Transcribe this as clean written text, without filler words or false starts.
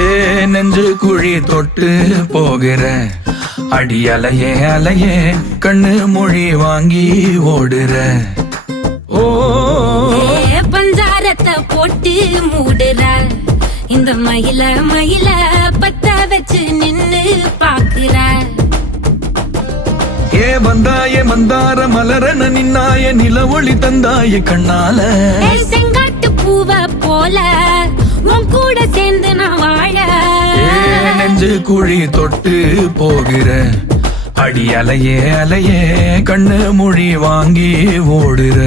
ஏ நெஞ்சு குழி தொட்டு போகிற அடி அலையே அலையே கண்ணு மொழி வாங்கி ஓடுற. ஓ பஞ்சாரத்தை போட்டு மூடுற இந்த மயில மயில பத்த வச்சு நின்னு பாக்குற. ஏ வந்தாய மந்தார மலரன நின்னாய நில ஒளி தந்தாய கண்ணால. செங்காட்டு பூவ போல உன் கூட சேர்ந்து நான் வாழ. நெஞ்சு குழி தொட்டு போகிற அடி அலையே அலையே கண்ணு மொழி வாங்கி ஓடுற.